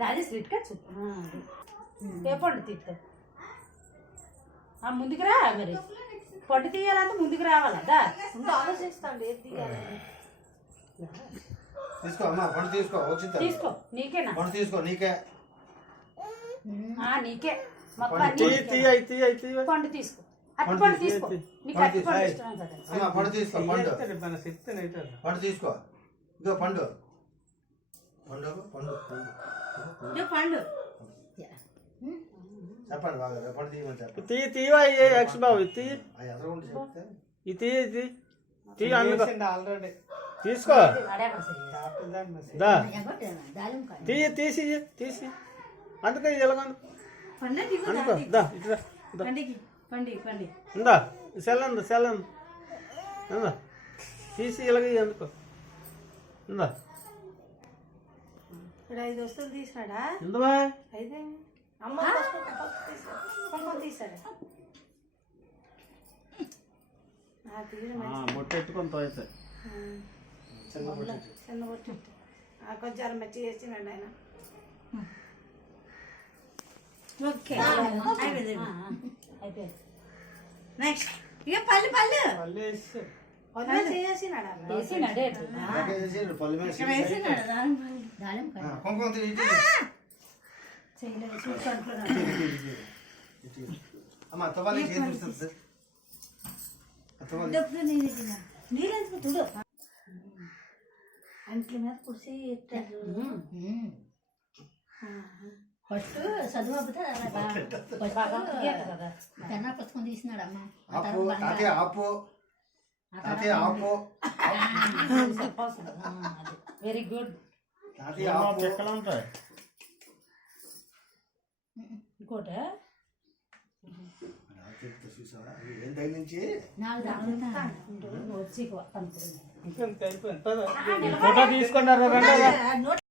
రాజేష్ ఇటుక చూపు ఏ పండు తీసుకో ముందుకు రా మరి పండు తీయాలంటే ముందుకు రావాలదా ఆలోచిస్తాండి ఏది తీయాలని తీసుకో అమ్మా పండు తీసుకో వచ్చింది తీసుకో నీకేనా పండు తీసుకో నీకే నీకే పండు తీసుకో అట్టి పండు తీసుకో నీకు అట్టి పండు ఇష్టం కదా అమ్మా పండు తీసుకో పండు పండు తీసుకో ఇదో పండు పండు పండు పండు పండు చెప్పండి బాగా పండు తీయమని చెప్పండి తీవా యక్ష బాబు తీ ఎదురుండి చెప్తే తీ ఆల్రెడీ తీసుకో తీసి అందుకే ఎలాగను అందుకో దా ఇట్లా ఇందా సెల్లందు ఇందా తీసి ఇలాగ అందుకో ఇందా 5 వస్తువులు తీసినాడా ఇందవా అయితే అమ్మ తీసాడా మొట్టెట్టుకొని అయితే చిన్న బొట్టు కొంచెం మెచ్చి చేసినాడు ఆయన ఓకే అయిపోయింది నెక్స్ట్ ఇక పల్లి చేసినాడా కుంకుమ అమ్మా తవ్వాలి చూస్తుంది నీళ్ళెందుకు చూడు అంట్ల మీద కుర్చీ ఫస్ట్ చదువు పెన్నా పుస్తకం తీసినాడమ్మా వెరీ గుడ్ చెక్కలు ఉంటాయి ఇంకోటి ఏం దగ్గర నుంచి వచ్చి ఫోటో తీసుకున్నారు